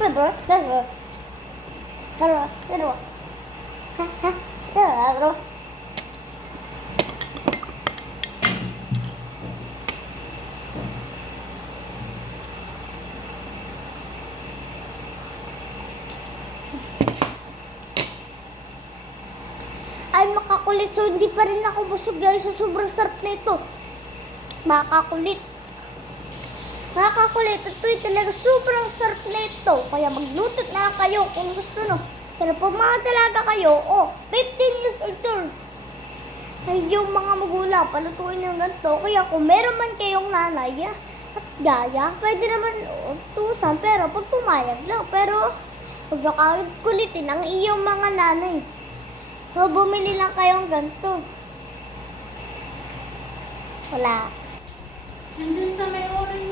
Pedro, Pedro. Pedro, Pedro. Ha, ha, Pedro. Ay, makakulit. So, hindi pa rin ako busog guys sa sobrang sarap na ito. Makakulit. Makakulit. Ito talaga sobrang sarap na ito. Kaya magluto na lang kayo kung gusto no. Pero pag mga talaga kayo, 15 years old to. Ay, yung mga magulang, palutuin ng ganito. Kaya kung meron man kayong nanay at yaya, pwede naman tusan. Pero pag pumayag lang. Pero, huwag nakakulitin ang iyong mga nanay. So, bumili lang kayong ganito. Wala. Nandiyan sa may orange